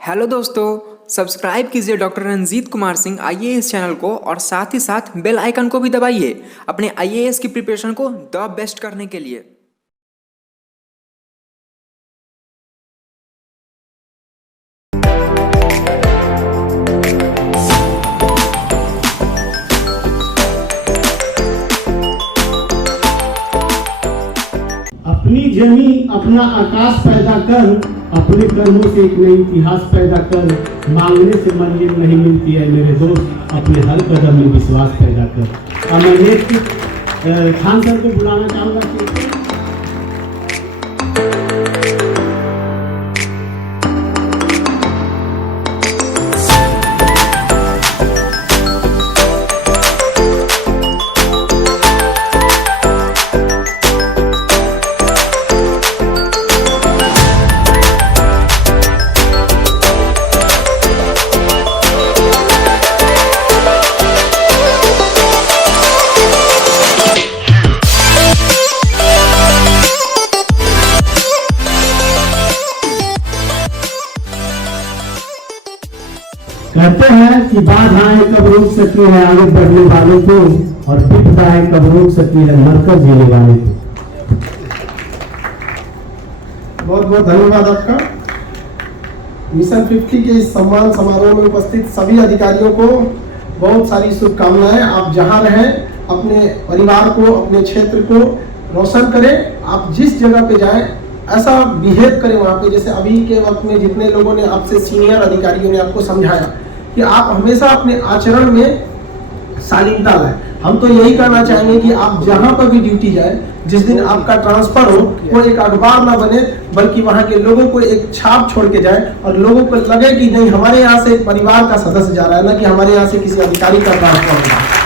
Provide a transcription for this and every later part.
Hello दोस्तों, subscribe कीजिए doctor Ranjit Kumar Singh IAS channel को और साथ ही साथ बेल आइकन को भी दबाइए अपने आईएएस की प्रिपरेशन को द बेस्ट करने के लिए। अपनी जमी अपना आकाश पैदा कर, अपने कर्मों से एक नई इतिहास पैदा कर। मांगने से मंजिल नहीं मिलती है मेरे दोस्त, अपने हर कदम में विश्वास पैदा कर। अब मैं नेक्स्ट खान सर को बुलाना चाहूँगा कि कहते हैं कि बाधाएं कब रोक सकती है आगे बढ़ने वालों को, और विपदाएं कब रोक सकती है मरकर जीने वाले को। बहुत बहुत धन्यवाद आपका। मिशन 50 के इस सम्मान समारोह में उपस्थित सभी अधिकारियों को बहुत सारी शुभकामनाएं। आप जहां रहें अपने परिवार को, अपने क्षेत्र को रोशन करें। आप जिस जगह पे जाएं ऐसा बिहेव करें वहां पे, जैसे अभी के वक्त में जितने लोगों ने आपसे सीनियर अधिकारियों ने आपको समझाया कि आप हमेशा अपने आचरण में शालीनता लाएं। हम तो यही कहना चाहेंगे कि आप जहां पर भी ड्यूटी जाए, जिस दिन आपका ट्रांसफर हो वो एक अखबार ना बने, बल्कि वहां के लोगों को एक छाप छोड़ के जाए और लोगों को लगे कि नहीं, हमारे यहाँ से एक परिवार का सदस्य जा रहा है, ना कि हमारे यहाँ से किसी अधिकारी का ट्रांसफर हो रहा है।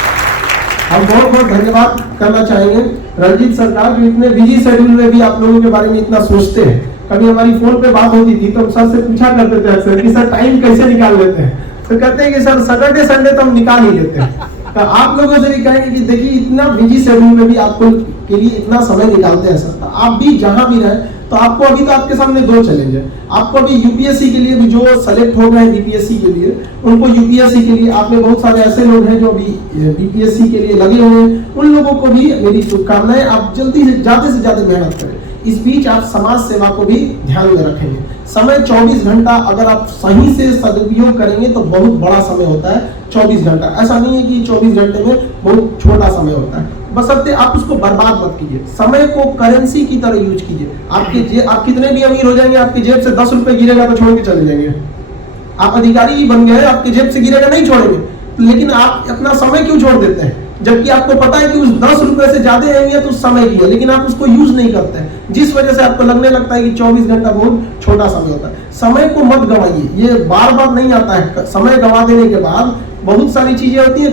हम बहुत बहुत धन्यवाद करना चाहेंगे रंजीत सरकार, जो इतने बिजी शेड्यूल में भी आप लोगों के बारे में इतना सोचते हैं। कभी हमारी फोन पे बात होती थी तो हम सर से पूछा करते थे अक्सर कि सर टाइम कैसे निकाल लेते हैं, तो कहते हैं कि सर सैटरडे संडे तो हम निकाल ही लेते हैं। तो आप लोगों से भी कहेंगे कि देखिए इतना बिजी शेड्यूल में भी आपको के लिए इतना समय निकालते हैं सर। तो आप भी जहां भी रहे, तो आपको अभी तो आपके सामने दो चैलेंज है। आपको अभी यूपीएससी के लिए भी जो सेलेक्ट हो गए हैं बीपीएससी के लिए, उनको यूपीएससी के लिए आप में बहुत सारे ऐसे लोग हैं जो अभी बीपीएससी के लिए लगे हुए हैं, उन लोगों को भी मेरी शुभकामनाएं। आप जल्दी से ज्यादा मेहनत करें। इस बीच आप समाज सेवा को भी ध्यान में रखेंगे। समय 24 घंटा अगर आप सही से सदुपयोग करेंगे तो बहुत बड़ा समय होता है 24 घंटा। ऐसा नहीं है कि 24 घंटे में बहुत छोटा समय होता है, बशर्ते आप उसको बर्बाद मत कीजिए। समय को करेंसी की तरह यूज कीजिए। आप कितने भी अमीर हो जाएंगे, आपकी जेब से 10 रुपए गिरेगा तो छोड़ के चले जाएंगे। आप अधिकारी बन गए, आपकी जेब से गिरेगा नहीं छोड़ेंगे, लेकिन आप अपना समय क्यों छोड़ देते हैं, जबकि आपको पता है कि उस 10 रुपए से ज्यादा आएंगे तो उस समय की है, लेकिन आप उसको यूज नहीं करते हैं, जिस वजह से आपको लगने लगता है कि 24 घंटा बहुत छोटा समय होता है। समय को मत गंवाइए, ये बार बार नहीं आता है। समय गंवा देने के बाद बहुत सारी चीजें होती है।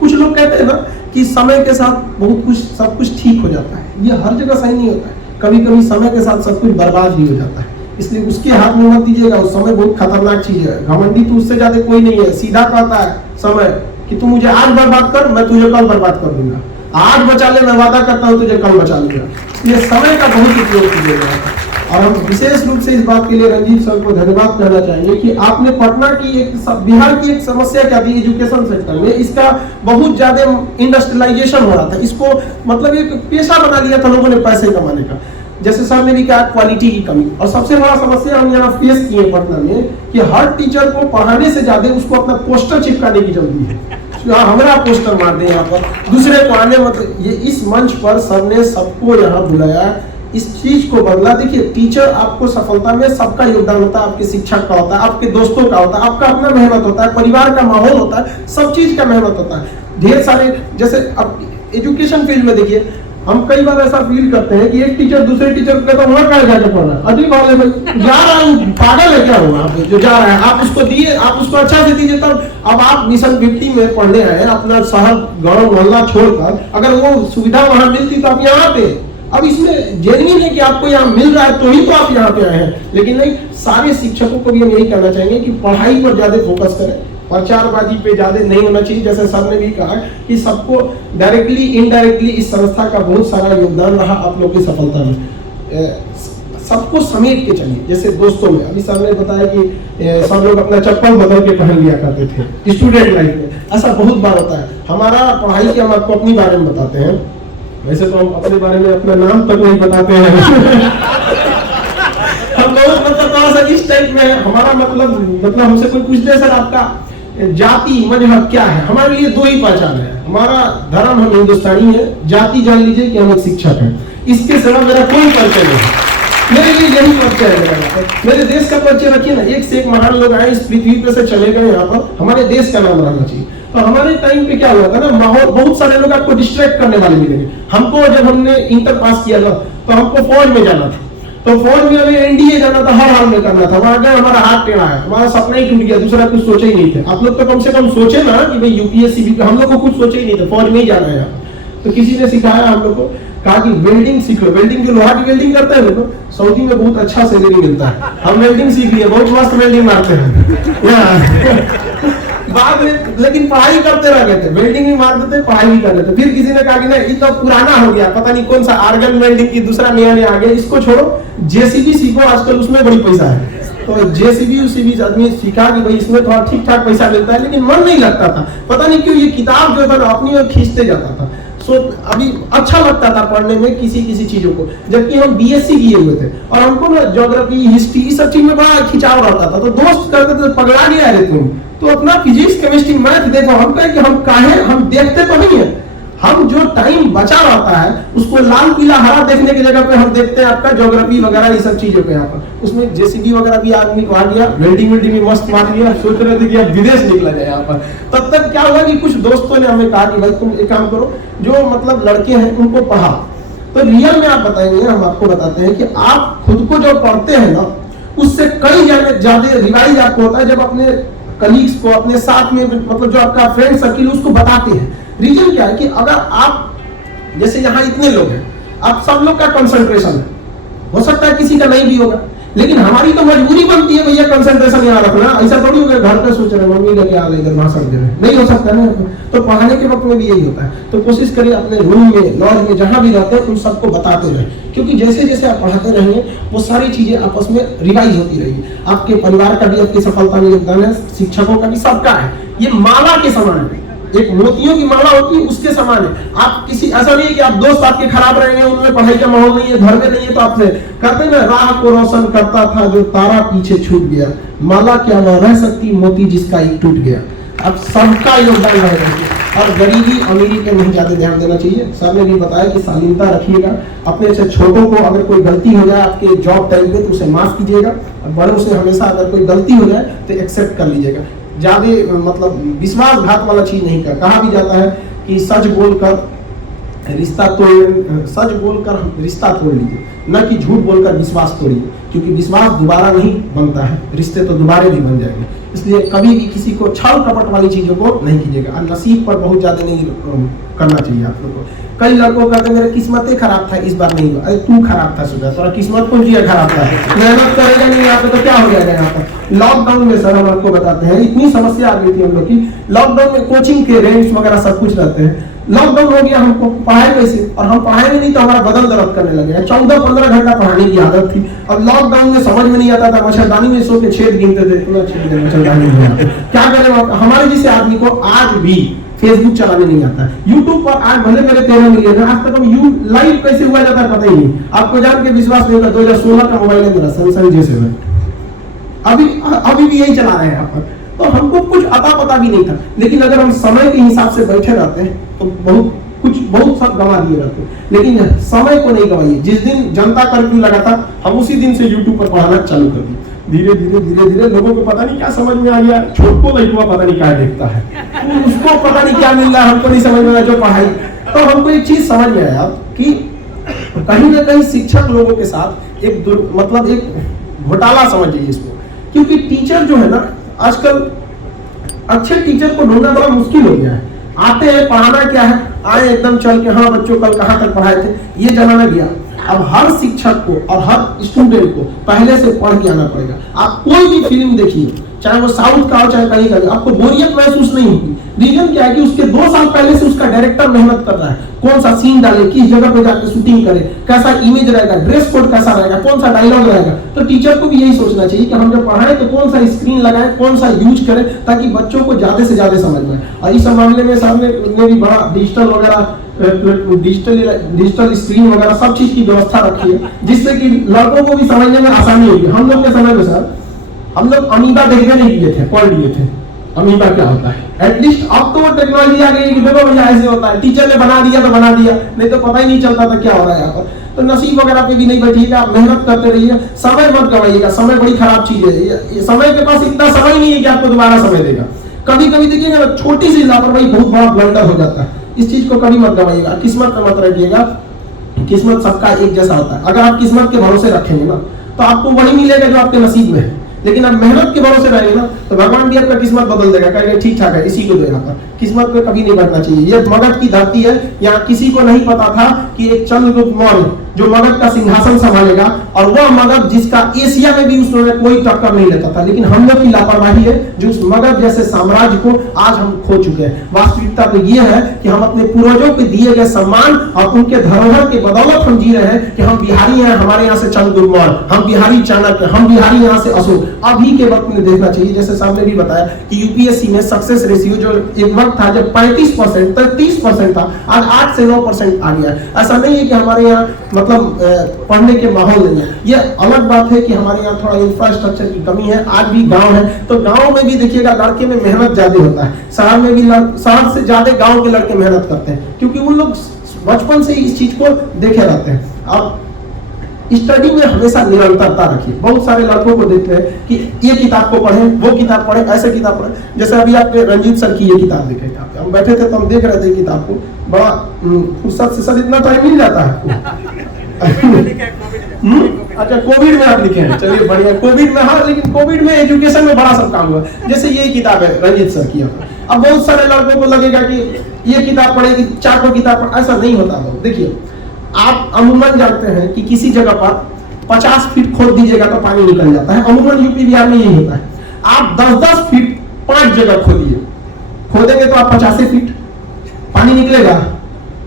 कुछ लोग कहते हैं ना कि समय के साथ बहुत कुछ सब कुछ ठीक हो जाता है, ये हर जगह सही नहीं होता है। कभी कभी समय के साथ सब कुछ बर्बाद भी हो जाता है, इसलिए उसके हाथ में मत दीजिएगा। उस समय बहुत खतरनाक चीज है। घमंडी तो उससे ज्यादा कोई नहीं है। सीधा कहता है समय कि तू मुझे आज बर्बाद कर, मैं तुझे कल बर्बाद कर दूंगा। आज बचा ले, मैं वादा करता हूं तुझे कल बचा लूंगा। इसलिए समय का बहुत उपयोग कीजिएगा। और हम विशेष रूप से इस बात के लिए रंजीत सर को धन्यवाद करना चाहेंगे कि आपने पटना की बिहार की एक समस्या क्या थी एजुकेशन सेक्टर में, इसका बहुत ज्यादा इंडस्ट्रियलाइजेशन हो रहा था। इसको मतलब एक पेशा बना लिया था लोगों ने पैसे कमाने का। जैसे सर ने भी कहा, क्वालिटी की कमी। और सबसे बड़ा समस्या हम यहाँ फेस किए पटना में कि हर टीचर को पढ़ाने से ज्यादा उसको अपना पोस्टर चिपकाने की जरूरत है। हमारा पोस्टर मार दे यहाँ पर, दूसरे को आने मत। ये इस मंच पर सर ने सबको यहाँ बुलाया, इस चीज को बदला। देखिए टीचर आपको सफलता में सबका योगदान होता है, आपके शिक्षक का होता है, आपके दोस्तों का होता है, आपका अपना मेहनत होता है, परिवार का माहौल होता है, सब चीज का मेहनत होता है। ढेर सारे जैसे अब एजुकेशन फील्ड में देखिए, हम कई बार ऐसा फील करते हैं कि एक टीचर दूसरे टीचर को कहता है वहां कहाँ जाके पढ़ रहा है, अधिक वाले में जा रहा है, पागल है क्या हुआ जो जा रहा है। आप उसको दिए, आप उसको अच्छा से दीजिए। तब अब आप मिशन 50 में पढ़ने आए, अपना शहर गाँव मोहल्ला छोड़कर, अगर वो सुविधा वहां मिलती तो आप यहाँ पे। अब इसमें जेन्युइन है कि आपको यहाँ मिल रहा है तो ही तो आप यहाँ पे आए हैं, लेकिन नहीं। सारे शिक्षकों को भी हम यही कहना चाहेंगे कि पढ़ाई पर ज्यादा फोकस करें, प्रचारबाजी पे ज्यादा नहीं होना चाहिए। जैसे सर ने भी कहा कि सबको डायरेक्टली इनडायरेक्टली इस संस्था का बहुत सारा योगदान रहा आप लोग की सफलता में। सबको समेट के चलिए। जैसे दोस्तों में अभी सर ने बताया कि सब लोग अपना चप्पल बदल के पहन लिया करते थे स्टूडेंट लाइफ में, ऐसा बहुत बार होता है। हमारा पढ़ाई की हम आपको अपनी बारे में बताते हैं, वैसे तो हम अपने बारे में अपना नाम तक नहीं बताते हैं हम लोग मतलब थोड़ा सा इस टाइप में है। हमारा मतलब हमसे कोई पूछते हैं सर आपका जाति मजहब क्या है, हमारे लिए दो ही पहचान है। हमारा धर्म हम हिंदुस्तानी है, जाति जान लीजिए कि हम एक शिक्षक हैं, इसके सिवा मेरा कोई परिचय नहीं। मेरे लिए यही परिचय है मेरा। मेरे देश का परिचय रखिए ना, एक से एक महान लोग आए इस पृथ्वी पे से चले गए, यहाँ पर हमारे देश का नाम रहना चाहिए। तो हमारे टाइम पे क्या हुआ था ना, माहौल बहुत सारे लोग आपको डिस्ट्रैक्ट करने वाले मिलेंगे। हमको जब हमने इंटर पास किया ना तो हमको फौज में जाना था, तो फौज में हमें एनडीए जाना था, हर हाल में करना था। वहां गए, हमारा हाथ टेढ़ा है, हमारा सपना ही टूट गया, दूसरा कुछ सोचे ही नहीं थे। आप लोग तो कम से कम सोचे ना कि भाई यूपीएससी भी, हम लोग को कुछ सोचे ही नहीं थे, फौज में ही जाना है। तो किसी ने सिखाया हम लोग को, कहा कि वेल्डिंग सीख लो। वेल्डिंग जो लोहा की वेल्डिंग करते हैं लोग, सऊदी में बहुत अच्छा सैलरी मिलता है। हम वेल्डिंग सीख लिए, बहुत मस्त वेल्डिंग मारते हैं बाद में लेकिन पढ़ाई करते रह गए थे, वेल्डिंग भी मार देते, पढ़ाई भी कर लेते। फिर किसी ने कहा कि नहीं ये तो पुराना हो गया, पता नहीं कौन सा आर्गन वेल्डिंग की दूसरा नया आ गया, इसको छोड़ो, जेसीबी सीखो, आजकल उसमें बड़ी पैसा है। तो जेसीबी उसीबी आदमी सीखा कि भाई इसमें थोड़ा ठीक ठाक पैसा मिलता है, लेकिन मन नहीं लगता था। पता नहीं क्यों ये किताब जो था ना अपनी ओर खींचते जाता था। सो अभी अच्छा लगता था पढ़ने में किसी किसी चीजों को, जबकि हम बीएससी किए हुए थे और हमको ना ज्योग्राफी हिस्ट्री इस सब चीज में बड़ा खिंचाव रहता था। तो दोस्त करते थे पगला गया रे तुम, तो अपना फिजिक्स केमिस्ट्री मैथ देखो। हम कहे कि हम काहे, हम देखते तो नहीं है, हम जो टाइम बचा रहता है उसको लाल पीला हरा देखने की जगह पे हम देखते हैं आपका ज्योग्राफी वगैरह ये सब चीजों पे। यहाँ पर उसमें जेसीबी वगैरह भी आदमी को आ गया, वेल्डिंग भी मस्त मार लिया, सोच रहे थे कि अब विदेश निकला जाए यहाँ पर। तब तक क्या हुआ कि कुछ दोस्तों ने हमें कहा कि भाई तुम एक काम करो, जो मतलब लड़के हैं उनको पढ़ाओ। तो रियल में आप बताएंगे, हम आपको बताते हैं कि आप खुद को जो पढ़ते हैं ना उससे कई ज्यादा रिवाइज आपको होता है जब अपने कलीग्स को, अपने साथ में मतलब जो आपका फ्रेंड सर्किल उसको बताते हैं। रीजन क्या है कि अगर आप जैसे यहाँ इतने लोग हैं, आप सब लोग का कंसंट्रेशन है, हो सकता है किसी का नहीं भी होगा, लेकिन हमारी तो मजबूरी बनती है भैया कंसंट्रेशन यहाँ रखना। ऐसा थोड़ी होगा घर पे सोच रहे मम्मी लेके आ गए इधर भाषण दे रहे, नहीं हो सकता ना। तो पढ़ाने के वक्त में भी यही होता है। तो कोशिश करिए अपने रूम में, लॉज में, जहां भी रहते हैं उन सबको बताते रहे, क्योंकि जैसे जैसे आप पढ़ाते रहेंगे वो सारी चीजें आपस में रिवाइज होती रहेगी। आपके परिवार का भी आपकी सफलता में योगदान है, शिक्षकों का भी, सबका है। ये माला के समान है, एक मोतियों की माला होती है उसके समान है। आप किसी, ऐसा नहीं है कि आप दोस्त आपके खराब रहेंगे, उनमें पढ़ाई का माहौल नहीं है, घर में नहीं है, तो आपने कहते ना राह को रोशन करता था जो तारा पीछे छूट गया, माला क्या वह रह सकती मोती जिसका एक टूट गया। अब सबका योगदान रहेगा और गरीबी अमीरी पे नहीं ज्यादा ध्यान देना चाहिए। सर ने भी बताया कि शालीनता रखिएगा, अपने से छोटों को अगर कोई गलती हो जाए आपके जॉब टाइम पे तो उसे माफ कीजिएगा, और बड़ों से हमेशा अगर कोई गलती हो जाए तो एक्सेप्ट कर लीजिएगा। ज्यादा मतलब विश्वासघात वाला चीज नहीं कर। कहा भी जाता है कि सच बोलकर रिश्ता तोड़ लीजिए, न कि झूठ बोलकर विश्वास तोड़िए, क्योंकि विश्वास दोबारा नहीं बनता है, रिश्ते तो दोबारा भी बन जाएंगे। इसलिए कभी भी किसी को छल कपट वाली चीजों को नहीं कीजिएगा, और नसीब पर बहुत ज्यादा नहीं करना चाहिए आप लोगों को। कई लड़कों कहते हैं मेरी किस्मत ही खराब था, इस बार नहीं हुआ। अरे तू खराब था सुबह, थोड़ा किस्मत कौन सी खराब था, मेहनत करेगा नहीं यहाँ पे तो क्या हो जाएगा। यहाँ पर लॉकडाउन में सर हम आपको बताते हैं इतनी समस्या आ गई थी हम लोग की। लॉकडाउन में कोचिंग के रेंट्स वगैरह सब कुछ रहते हैं, लॉकडाउन हो गया, हमको पढ़ाई कैसे, और हम पढ़ाई में नहीं तो हमारा बदन दर्द करने लगे। 14-15 घंटा पढ़ाने की आदत थी, अब लॉकडाउन में समझ में नहीं आता था, मच्छरदानी में सो के छेद गिनते थे, इतना छेद मच्छरदानी में आता। क्या करें, हमारे जैसे आदमी को आज भी फेसबुक चलाने नहीं आता, यूट्यूब पर आज भले मेरे 13 मिलियन है, आज तक हम लाइव कैसे हुआ जाता है पता ही नहीं। आपको जान के विश्वास नहीं होगा, 2016 का मोबाइल है मेरा, सैमसंग J7, अभी भी यही चला रहे हैं यहाँ पर। तो हमको कुछ अता पता भी नहीं था, लेकिन अगर हम समय के हिसाब से बैठे रहते हैं तो बहुत सब गंवा दिए रहते हैं। लेकिन समय को नहीं गंवाइए। जिस दिन जनता कर्फ्यू लगा था हम उसी दिन से यूट्यूब पर पढ़ाना चालू कर दिए। धीरे धीरे लोगों को पता नहीं क्या समझ में आ गया, छोटको लड़का पता नहीं क्या देखता है, उसको पता नहीं क्या मिल रहा है, हमको नहीं समझ में आया जो पढ़ाई। तो हमको एक चीज समझ में आया कि कहीं ना कहीं शिक्षक लोगों के साथ एक घोटाला समझिए इसको, क्योंकि टीचर जो है ना आजकल अच्छे टीचर को ढूंढना बड़ा मुश्किल हो गया है। आते हैं, पढ़ाना क्या है, आए एकदम चल के हाँ बच्चों कल कहाँ तक पढ़ाए थे, ये जमाना गया। अब हर शिक्षक को और हर स्टूडेंट को पहले से पढ़ के आना पड़ेगा। आप कोई भी फिल्म देखिए, चाहे वो साउथ का हो चाहे कहीं का, आपको बोरियत महसूस नहीं होगी। रीजन क्या है कि उसके 2 साल पहले से उसका डायरेक्टर मेहनत कर रहा है, कौन सा सीन डाले, किस जगह पे जाकर शूटिंग करे, कैसा इमेज रहेगा, ड्रेस कोड कैसा रहेगा, कौन सा डायलॉग रहेगा। तो टीचर को भी यही सोचना चाहिए कि हम जब पढ़ाएं तो कौन सा स्क्रीन लगाएं, कौन सा यूज करें, ताकि बच्चों को ज्यादा से ज्यादा समझ में आए। और इस मामले में सामने ने भी बड़ा डिजिटल वगैरह डिजिटल स्क्रीन वगैरह सब चीज की व्यवस्था रखी है, जिससे कि लड़कों को भी समझने में आसानी होगी। हम लोग के समय में सर हम लोग अमीबा देखने नहीं दिए थे, पढ़ लिए थे अमीबा क्या होता है। एटलीस्ट अब तो वो टेक्नोलॉजी आ गई कि देखो भैया ऐसे होता है, टीचर ने बना दिया तो बना दिया, नहीं तो पता ही नहीं चलता था क्या हो रहा है यहाँ पर। तो नसीब वगैरह पे भी नहीं बैठिएगा, आप मेहनत करते रहिए, समय मत गवाइएगा। समय बड़ी खराब चीज है, ये समय के पास इतना समय नहीं है कि आपको दोबारा समय देगा। कभी कभी देखिएगा छोटी सी लापरवाही बहुत बड़ा ब्लंडर हो जाता है, इस चीज को कभी मत गवाइएगा। किस्मत में मत रखिएगा, किस्मत सबका एक जैसा होता है। अगर आप किस्मत के भरोसे रखेंगे ना तो आपको वही मिलेगा जो आपके नसीब में है, लेकिन आप मेहनत के भरोसे रहेंगे ना तो भगवान भी आपका किस्मत बदल देगा, कहेंगे ठीक ठाक है इसी को दो। यहाँ पर किस्मत पे कभी नहीं बढ़ना चाहिए। ये मगध की धरती है, यहाँ किसी को नहीं पता था कि एक चंद्रगुप्त मौर्य जो मगध का सिंहासन संभालेगा, और वह मगध जिसका एशिया में भी उसने कोई टक्कर नहीं लेता था। लेकिन हम लोग की लापरवाही है जो उस मगध जैसे साम्राज्य को आज हम खो चुके हैं। वास्तविकता तो ये है कि हम अपने पूर्वजों के दिए गए सम्मान और उनके धरोहर के बदौलत हम जी रहे हैं कि हम बिहारी हैं, हमारे यहाँ से चंद्रगुप्त मौर्य, हम बिहारी चाणक्य, हम बिहारी यहाँ से अशोक। अभी के वक्त में देखना चाहिए, जैसे सामने भी बताया कि यूपीएससी में सक्सेस रेशियो जो एक वक्त था जब 35% 30% था, आज 8 से 9% आ गया है। ऐसा नहीं है कि हमारे यहाँ मतलब पढ़ने के माहौल नहीं है, ये अलग बात है कि हमारे यहाँ थोड़ा इंफ्रास्ट्रक्चर की कमी है। आज भी गांव है तो गांव में भी देखिएगा लड़के में मेहनत ज्यादा होता है, शहर में भी शहर से ज्यादा गांव के लड़के मेहनत करते हैं, क्योंकि उन लोग बचपन से इस चीज को देखे रहते हैं। अब स्टडी में हमेशा निरंतरता रखिए। बहुत सारे लड़कों को देखते हैं कि ये किताब को पढ़ें, वो किताब पढ़ें, ऐसे किताब पढ़ें। जैसे अभी आपने रंजीत सर की ये किताब देखे, हम बैठे थे तो हम देख रहे थे किताब को, बड़ा फुर्सत से। सर इतना टाइम मिल जाता है अच्छा कोविड में आप लिखे हैं, चलिए बढ़िया। कोविड में, हाँ, लेकिन कोविड में एजुकेशन में बड़ा सब काम हुआ। जैसे ये किताब है रंजीत सर की, अब बहुत सारे लड़कों को लगेगा कि ये किताब पढ़ेगी, 4 किताब पढ़, ऐसा नहीं होता। देखिए आप अमूमन जानते हैं कि किसी जगह पर 50 फीट खोद दीजिएगा तो पानी निकल जाता है। अमूमन यूपी बिहार में यही होता है। आप 10-10 फीट 5 जगह खोदिए, खोदेंगे तो आप 50 फीट, पानी निकलेगा?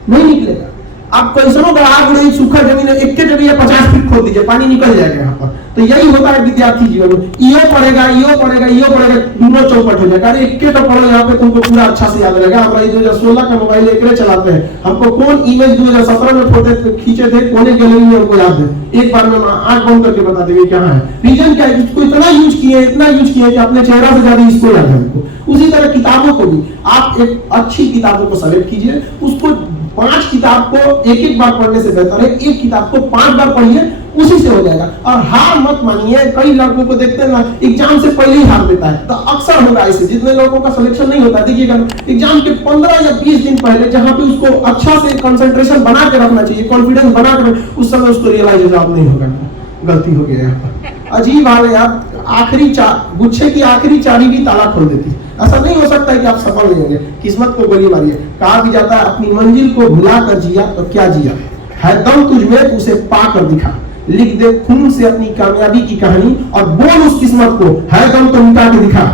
नहीं निकलेगा। आप कैसनो बढ़ा बुढ़ी सूखा जमीन एक के जगह 50 फीट खोद दीजिए, पानी निकल जाएगा यहाँ पर। तो यही होता है विद्यार्थी जीवन में, इयो पढ़ेगा, दोनों चौपट हो जाएगा। अरे एक के तो पढ़ो, यहाँ पे तुमको पूरा अच्छा से याद रहेगा। हमारी 2016 का मोबाइल एक चलाते हैं, हमको कौन इमेज 2017 में फोटो खींचे थे कोने गैलरी में हमको याद है, एक बार में आंख बंद करके बता देंगे क्या है। रीजन क्या है, इसको इतना यूज किए कि अपने चेहरा से ज्यादा इसको याद है हमको। उसी तरह किताबों को भी आप एक अच्छी किताबों को सेलेक्ट कीजिए, उसको 5 किताब को एक बार पढ़ने से बेहतर है 1 किताब को 5 बार पढ़िए, उसी से हो जाएगा। और हार मत मानिए। कई लड़कों को देखते हैं ना एग्जाम से पहले ही हार देता है, तो अक्सर होगा ऐसे। जितने लोगों का सिलेक्शन नहीं होता, देखिएगा एग्जाम के 15 या 20 दिन पहले जहां पे उसको अच्छा से कंसंट्रेशन बना के रखना चाहिए, कॉन्फिडेंस बना के, उस समय उसको रियलाइज नहीं होगा गलती हो गया। यहाँ पर अजीब हाल है यार, आखिरी गुच्छे की आखिरी चाबी भी ताला खोल देती है। ऐसा नहीं हो सकता है कि आप सफल नहीं होंगे। किस्मत को गोली मारिए। कहा भी जाता है अपनी मंजिल को भुला कर जिया तो क्या जिया, है दम तुझमें उसे पा कर दिखा, लिख दे खून से अपनी कामयाबी की कहानी और बोल उस किस्मत को, है दम तो मिटा के दिखा।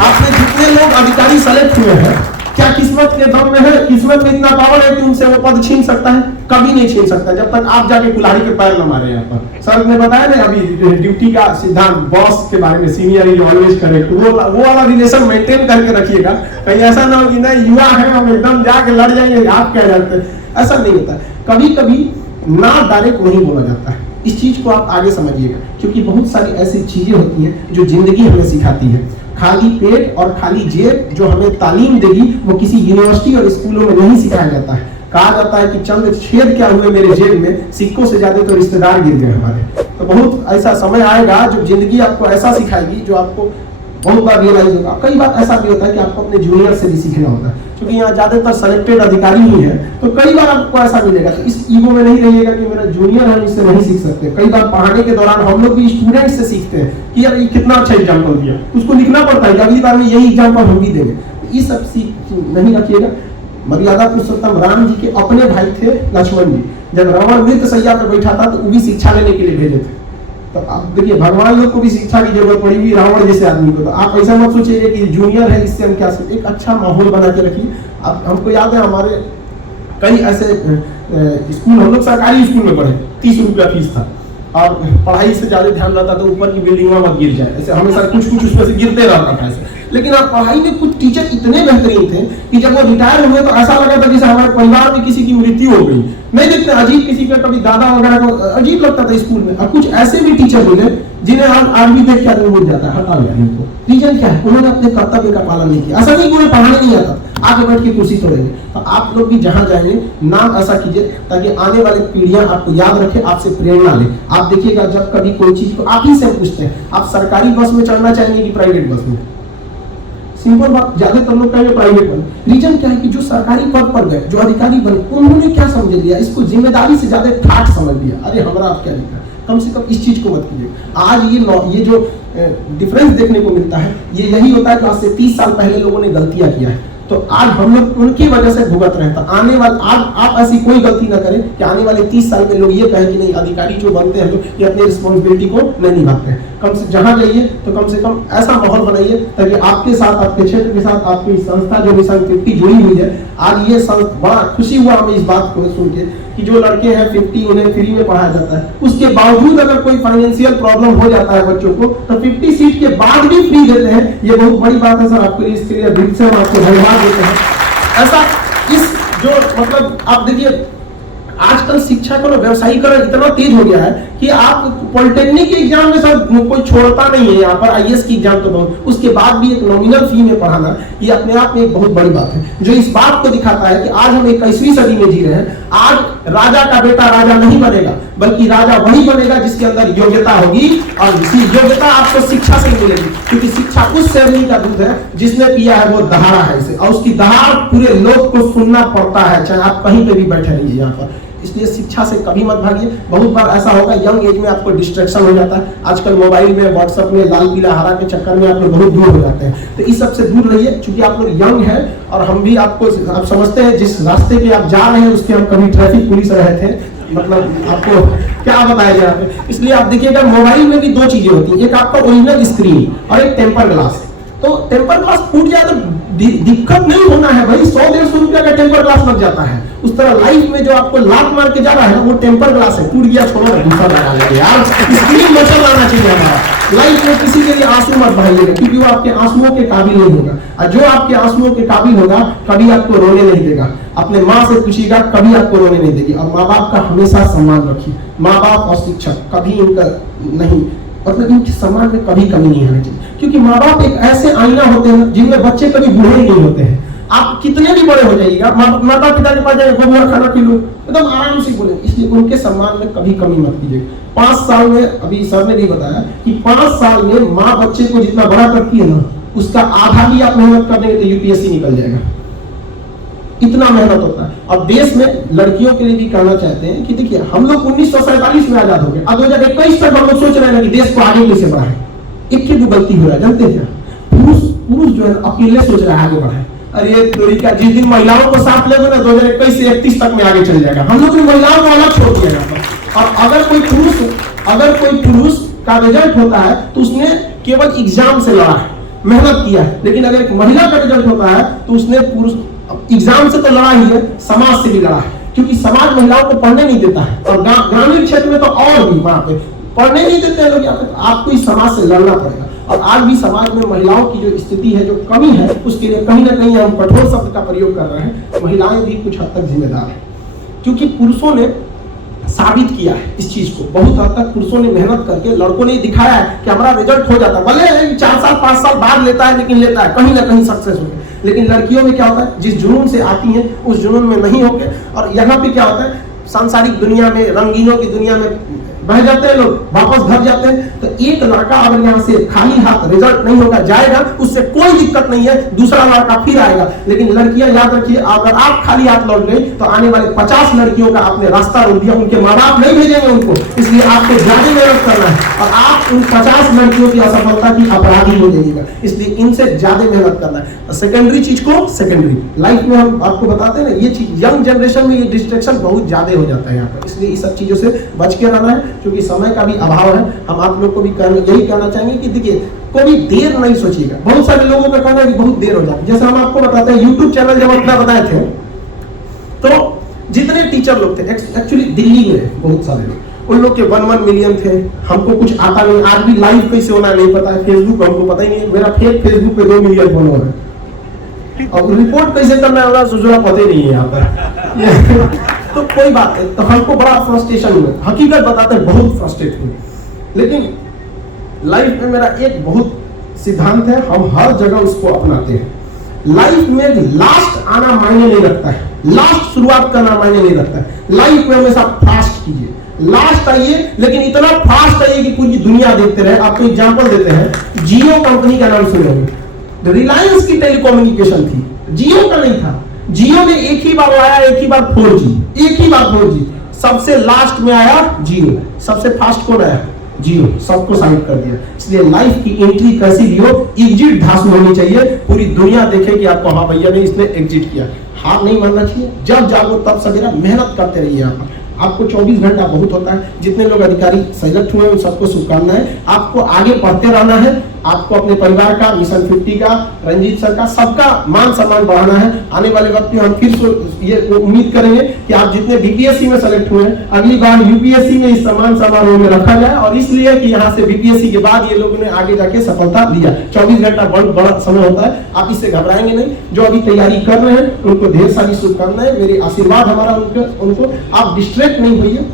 आपने जितने लोग अधिकारी सेलेक्ट हुए हैं, क्या किस्मत के दम में है? किस्मत में इतना पावर है कि उनसे वो पद छीन सकता है? कभी नहीं छीन सकता, जब तक आप जाके कुल्हाड़ी के पैर न मारे। यहाँ पर सर ने बताया ना अभी ड्यूटी का सिद्धांत, बॉस के बारे में, सीनियर इज ऑलवेज करेक्ट, वो वाला रिलेशन मेंटेन करके रखिएगा। कहीं ऐसा ना हो कि नहीं युवा है हम एकदम जाके लड़ जाएंगे, आप क्या जानते हैं, ऐसा नहीं होता। कभी कभी ना डायरेक्ट नहीं बोला जाता है। इस चीज को आप आगे समझिएगा, क्योंकि बहुत सारी ऐसी चीजें होती हैं जो जिंदगी हमें सिखाती है। खाली पेट और खाली जेब जो हमें तालीम देगी वो किसी यूनिवर्सिटी और स्कूलों में नहीं सिखाया जाता है। कहा जाता है कि चंद छेद क्या हुए मेरे जेब में, सिक्कों से ज्यादा तो रिश्तेदार गिर गए हमारे। तो बहुत ऐसा समय आएगा जब जिंदगी आपको ऐसा सिखाएगी जो आपको बहुत बार रियलाइज होगा। कई बार ऐसा भी होता है कि आपको अपने जूनियर से भी सीखना होता है, क्योंकि यहाँ ज्यादातर सेलेक्टेड अधिकारी ही है। तो कई बार आपको ऐसा मिलेगा, तो इस ईगो में नहीं रहिएगा कि मेरा जूनियर है इससे नहीं सीख सकते। कई बार पढ़ाने के दौरान हम लोग भी स्टूडेंट से सीखते हैं कि यार ये कितना अच्छा एग्जाम्पल दिया, उसको लिखना पड़ता है अगली बार में यही एग्जाम्पल हम भी देंगे। ये सब सीख नहीं रखिएगा। मर्यादा पुरुषोत्तम राम जी के अपने भाई थे लक्ष्मण जी, जब रावण मृत शैया पर बैठा था तो वो भी शिक्षा लेने के लिए भेजे थे। तो आप देखिए भगवान लोग को भी शिक्षा की जरूरत पड़ी हुई रावण जैसे आदमी को। तो आप ऐसा मत सोचिए कि जूनियर है इससे हम क्या सोचें, एक अच्छा माहौल बना के रखिए। अब हमको याद है हमारे कई ऐसे स्कूल, हम लोग सरकारी स्कूल में पढ़े, 30 रुपया फीस था और पढ़ाई से ज्यादा ध्यान रहता था ऊपर की बिल्डिंग में मत गिर जाए, ऐसे हमेशा कुछ कुछ उसमें से गिरते रहता था ऐसे। लेकिन आप पढ़ाई में कुछ टीचर इतने बेहतरीन थे कि जब वो रिटायर हुए तो ऐसा लगा था जैसे हमारे परिवार में किसी की मृत्यु हो गई। नहीं देखते अजीब, किसी का कभी दादा वगैरह को अजीब लगता था स्कूल में। और कुछ ऐसे भी टीचर मिले जिन्हें आज भी देख के आदमी भूल जाता है, हटा गया इनको। रीजन क्या है? उन्होंने अपने कर्तव्य का पालन नहीं किया। ऐसा नहीं कि उन्हें पढ़ाने नहीं आता, आगे बैठ के कुर्सी तोड़ेंगे। तो आप लोग भी जहां जाएंगे नाम ऐसा कीजिए ताकि आने वाली पीढ़ियां आपको याद रखे, आपसे प्रेरणा ले। आप देखिएगा जब कभी कोई चीज तो आप ही से पूछते हैं, आप सरकारी बस में चढ़ना चाहेंगे कि प्राइवेट बस में? सिंपल बात, ज्यादातर लोग कहेंगे प्राइवेट बन। रीजन क्या है कि जो सरकारी पद पर गए, जो अधिकारी बने, उन्होंने क्या समझ लिया, इसको जिम्मेदारी से ज्यादा ठाट समझ लिया। अरे हमारा आप क्या लिखा, कम से कम इस चीज को मत कीजिए। आज ये जो डिफरेंस देखने को मिलता है ये यही होता है कि आज से 30 साल पहले लोगों ने गलतियां किया है तो आज हम लोग उनकी वजह से भुगत रहे हैं। तो आने वाले आप ऐसी कोई गलती ना करें कि आने वाले 30 साल में लोग ये कहें कि नहीं अधिकारी जो बनते हैं लोग ये अपनी रिस्पॉन्सिबिलिटी को नहीं निभाते हैं। कम से जहां जाइए तो कम से कम ऐसा माहौल बनाइए ताकि आपके साथ, आपके क्षेत्र के साथ आपकी संस्था जो मिशन 50 जुड़ी हुई है। आज ये बड़ा खुशी हुआ हमें इस बात को सुन के कि जो लड़के हैं 50 उन्हें फ्री में पढ़ाया जाता है। उसके बावजूद अगर कोई फाइनेंशियल प्रॉब्लम हो जाता है बच्चों को तो 50 सीट के बाद भी फ्री देते हैं। ये बहुत बड़ी बात है सर, आपके लिए इसके लिए दिल से हम आपको धन्यवाद देते हैं। ऐसा इस जो मतलब आप देखिए आजकल शिक्षा का व्यवसायीकरण इतना तेज हो गया है कि आप पॉलिटेक्निक के एग्जाम में सर कोई छोड़ता नहीं है। यहाँ पर आईएएस की एग्जाम तो बहुत, उसके बाद भी एक नॉमिनल फी में पढ़ाना ये अपने आप में एक बहुत बड़ी बात है जो इस बात को दिखाता है कि आज हम 21वीं सदी में जी रहे हैं। आज राजा का बेटा राजा नहीं बनेगा बल्कि राजा वही बनेगा जिसके अंदर योग्यता होगी और इसी योग्यता आपको शिक्षा से मिलेगी क्योंकि शिक्षा उस शेरनी का दूध है जिसने पिया है वो दहाड़ा है इसे और उसकी दहाड़ पूरे लोग को सुनना पड़ता है चाहे आप कहीं पे भी बैठे रहिए यहाँ पर। इसलिए शिक्षा से कभी मत भागिए। बहुत बार ऐसा होगा यंग एज में आपको डिस्ट्रैक्शन हो जाता है। आजकल मोबाइल में व्हाट्सएप में लाल पीला हरा के चक्कर में आप लोग बहुत दूर हो जाते हैं। तो इस सब से दूर रहिए क्योंकि आप लोग यंग हैं और हम भी आपको आप समझते हैं जिस रास्ते पे आप जा रहे हैं उसके हम कभी ट्रैफिक पुलिस रहे थे, मतलब आपको क्या बताया जाए। इसलिए आप देखिएगा मोबाइल में भी दो चीजें होती है, एक आपका ओरिजिनल स्क्रीन और एक टेम्पर ग्लास। तो टेम्पर ग्लास फूट जाए तो दिक्कत नहीं होना है भाई, 100-150 रुपया का टेम्पर ग्लास लग जाता है। उस तरह लाइफ में जो आपको लात मार के जा रहा है वो टेम्पर ग्लास है, टूट गया छोड़ो दूसरा लगा लेंगे यार। स्क्रीन बचल आना चाहिए हमारा। लाइफ में किसी के लिए आंसू मत बहाइएगा क्योंकि वो आपके आंसुओं के काबिल नहीं होगा और जो आपके आंसुओं के काबिल होगा कभी आपको रोने नहीं देगा। अपने माँ से पूछिएगा कभी आपको रोने नहीं देगी। और माँ बाप का हमेशा सम्मान रखिए। माँ बाप और शिक्षक कभी इनका नहीं, मतलब इनके सम्मान में कभी कमी नहीं आनी चाहिए क्योंकि माँ बाप एक ऐसे आईना होते हैं जिनमें बच्चे कभी बूढ़े नहीं होते हैं। आप कितने भी बड़े हो जाइएगा माता पिता के पास जाएंगे गोबर खाना खिलो एकदम आराम से बोले, इसलिए उनके सम्मान में कभी कमी मत कीजिए। 5 साल में, अभी सर ने भी बताया कि 5 साल में माँ बच्चे को जितना बड़ा करती है ना उसका आधा भी आप मेहनत कर देंगे तो यूपीएससी निकल जाएगा। इतना मेहनत होता है। और देश में लड़कियों के लिए भी कहना चाहते हैं कि देखिए हम लोग 1947 में आजाद हो गए, अब 2021 तक हम लोग सोच रहे हैं कि देश को आगे कैसे बढ़ाएं। एक की गलती हो रहा है जानते हैं क्या? पुरुष जो है अकेले सोच रहा है आगे बढ़ाए। अरे तरीका जिस दिन महिलाओं को साथ ले दो ना 2021 से 31 तक में आगे चल जाएगा। हम लोग ने महिलाओं को अलग छोड़ दिया यहाँ पर। और अगर कोई पुरुष का रिजल्ट होता है तो उसने केवल एग्जाम से लड़ा है, मेहनत किया है। लेकिन अगर एक महिला का रिजल्ट होता है तो उसने पुरुष एग्जाम से तो लड़ा ही है, समाज से भी लड़ा है क्योंकि समाज महिलाओं को पढ़ने नहीं देता है और ग्रामीण क्षेत्र में तो और भी वहां पे पढ़ने नहीं देते हैं लोग। यहाँ पे आपको इस समाज से लड़ना पड़ेगा। और आज भी समाज में महिलाओं की जो स्थिति है, जो कमी है, उसके लिए कहीं ना कहीं हम कठोर शब्द का प्रयोग कर रहे हैं। महिलाएं भी कुछ हद तक जिम्मेदार है क्योंकि पुरुषों ने साबित किया है इस चीज को। बहुत हद तक पुरुषों ने मेहनत करके लड़कों ने दिखाया है कि हमारा रिजल्ट हो जाता है, भले 4 साल 5 साल बाद लेता है लेकिन लेता है, कहीं ना कहीं सक्सेस हो गया। लेकिन लड़कियों में क्या होता है, जिस जुनून से आती हैं उस जुनून में नहीं होके और यहाँ पे क्या होता है सांसारिक दुनिया में, रंगीनों की दुनिया में बह जाते हैं लोग, वापस घर जाते हैं। तो एक लड़का अगर यहाँ से खाली हाथ रिजल्ट नहीं होगा जाएगा, उससे कोई दिक्कत नहीं है, दूसरा लड़का फिर आएगा। लेकिन लड़कियां याद रखिए, अगर आप खाली हाथ लौट गई तो आने वाले 50 लड़कियों का आपने रास्ता रोक दिया। उनके माँ बाप नहीं भेजेंगे उनको, इसलिए आपको ज्यादा मेहनत करना है और आप उन 50 लड़कियों की असफलता की अपराधी हो जाइएगा। इसलिए इनसे ज्यादा मेहनत करना है। सेकेंडरी चीज को सेकेंडरी, लाइफ में हम आपको बताते हैं ना, ये चीज यंग जनरेशन में ये डिस्ट्रैक्शन बहुत ज्यादा हो जाता है यहाँ पर। इसलिए इस सब चीजों से बच के रहना है, क्योंकि समय का भी अभाव है। हम आप लोग को भी यही कहना चाहेंगे कि देखिए कोई देर नहीं सोचिएगा। बहुत सारे लोगों का कहना है कि बहुत देर हो जाती है। जैसे हम आपको बताते हैं यूट्यूब चैनल जब अपना बताए थे, तो जितने टीचर लोग थे एक्चुअली दिल्ली में बहुत सारे लोग, उन लोग के 1 मिलियन थे। हमको कुछ आता नहीं, आज भी लाइव कैसे होना नहीं पता है। फेसबुक हमको पता ही नहीं है, मेरा फेसबुक पे 2 मिलियन फॉलोअर है। और रिपोर्ट कैसे करना होगा सोचना पता ही नहीं है यहाँ पर। तो कोई बात नहीं, तो हमको बड़ा फ्रस्ट्रेशन हुआ, हकीकत बताते हैं बहुत फ्रस्ट्रेट हुए। लेकिन लाइफ में मेरा एक बहुत सिद्धांत है, हम हर जगह उसको अपनाते हैं। लाइफ में लास्ट आना मायने नहीं रखता है, लास्ट शुरुआत करना मायने नहीं रखता है। लाइफ में हमेशा फास्ट कीजिए, लास्ट आइए, लेकिन इतना फास्ट आइए कि पूरी दुनिया देखते रहे। आपको एग्जांपल देते हैं, जियो कंपनी का नाम सुने होंगे। रिलायंस की टेलीकम्युनिकेशन थी, जियो का नहीं था। जियो ने एक ही बार लाया, एक ही बार 4G, एक ही बार 4G। सबसे लास्ट में आया जियो, सबसे फास्ट कौन आया? जियो, सबको साबित कर दिया। इसलिए लाइफ की एंट्री कैसी भी हो, एग्जिट धांसू होनी चाहिए। पूरी दुनिया देखे कि आपको हाँ भैया ने इसने एग्जिट किया। हार नहीं मानना चाहिए, जब जागो तब सवेरा मेहनत करते रहिए। आपको 24 घंटा बहुत होता है। जितने लोग अधिकारी सेलेक्ट हुए उन सबको शुभकामनाएं। आपको आगे बढ़ते रहना है, आपको अपने परिवार का, मिशन 50 का, रंजीत सर का, सबका मान सम्मान बढ़ाना है। आने वाले वक्त में हम फिर ये उम्मीद करेंगे कि आप जितने बीपीएससी में सेलेक्ट हुए हैं, अगली बार यूपीएससी में इस सम्मान समारोह में रखा जाए। और इसलिए कि यहाँ से बीपीएससी के बाद ये लोगों ने आगे जाके सफलता लिया। 24 घंटा बहुत बड़ा समय होता है, आप इससे घबराएंगे नहीं। जो अभी तैयारी कर रहे हैं उनको ढेर सारी शुभकामनाएं, मेरे आशीर्वाद हमारा उनको। आप डिस्ट्रैक्ट नहीं होइए,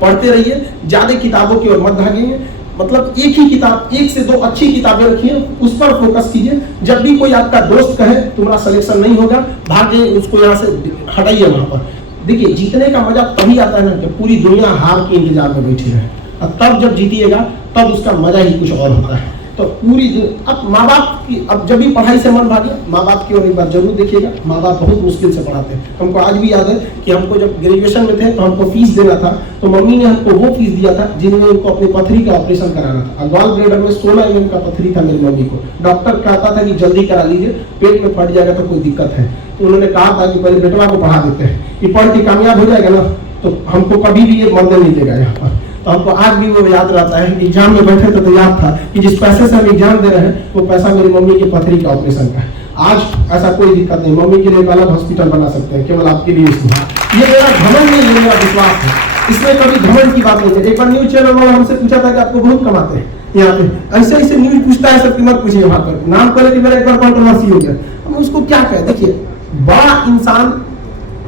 पढ़ते रहिए, ज्यादा किताबों की ओर मत भागिए। मतलब एक ही किताब, 1 से 2 अच्छी किताबें रखिए, उस पर फोकस कीजिए। जब भी कोई आपका दोस्त कहे तुम्हारा सिलेक्शन नहीं होगा, भागे, उसको यहाँ से हटाइए वहां पर। देखिए जीतने का मजा तभी आता है ना जब पूरी दुनिया हार के इंतजार में बैठी रहे, और तब जब जीतिएगा तब उसका मजा ही कुछ और होता है। तो पूरी अब माँ बाप की, अब जब भी पढ़ाई से मन भागे, माँ बाप की ओर एक बार जरूर देखिएगा। माँ बाप बहुत मुश्किल से पढ़ाते हैं। हमको आज भी याद है कि हमको जब ग्रेजुएशन में थे तो हमको फीस देना था, तो मम्मी ने हमको वो फीस दिया था जिनमें उनको अपनी पथरी का ऑपरेशन कराना था। गॉल ब्लैडर में 16 mm का पथरी था मेरी मम्मी को। डॉक्टर कहता था कि जल्दी करा लीजिए, पेट में फट जाएगा तो कोई दिक्कत है। तो उन्होंने कहा था कि पहले बेटवा को पढ़ा देते हैं, कि पढ़ के कामयाब हो जाएगा ना तो हमको कभी भी ये मौका नहीं देगा यहाँ पर। तो हमको आज भी वो याद रहता है, एग्जाम में बैठे थे तो याद था कि जिस पैसे से हम एग्जाम दे रहे हैं वो पैसा मेरी मम्मी की पथरी का ऑपरेशन का है। आज ऐसा कोई दिक्कत नहीं, मम्मी के लिए एक अलग हॉस्पिटल बना सकते हैं, केवल आपके लिए। ये मेरा घमंड नहीं, ये मेरा विश्वास है। इसमें कभी घमंड की बात नहीं है। एक बार न्यूज चैनल वाला हमसे पूछा था कि आपको बहुत कमाते हैं यहाँ पे, ऐसे ऐसे न्यूज पूछता है, सब कीमत पूछिए वहां पर, नाम करे कि मेरा एक बार कंट्रोवर्सी हो गया। हम उसको क्या कहें? देखिए बड़ा इंसान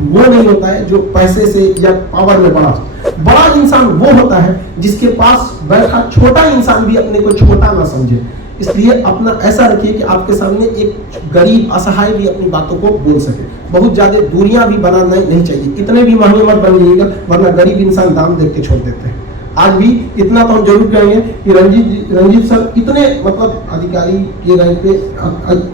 वो नहीं होता है जो पैसे से या पावर में बड़ा इंसान वो होता है जिसके पास बैठा छोटा इंसान भी अपने को छोटा ना समझे। इसलिए अपना ऐसा रखिए कि आपके सामने एक गरीब असहाय भी अपनी बातों को बोल सके। बहुत ज्यादा दूरियां भी बनाना नहीं चाहिए, इतने भी महंगे मत बन जाइएगा, वरना गरीब इंसान दाम देख के छोड़ देते हैं। आज भी इतना तो हम जरूर कहेंगे कि रंजीत सर इतने मतलब अधिकारी के रैंक पे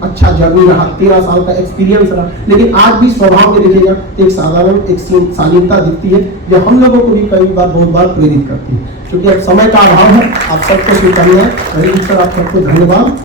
अच्छा जर्नी रहा, 13 साल का एक्सपीरियंस रहा, लेकिन आज भी स्वभाव में देखिएगा एक साधारण एक शालीनता दिखती है जो हम लोगों को भी कई बार बहुत बार प्रेरित करती है। क्योंकि अब समय का अभाव है। आप सबको शुभकामनाएं। रंजीत सर आप सबको धन्यवाद।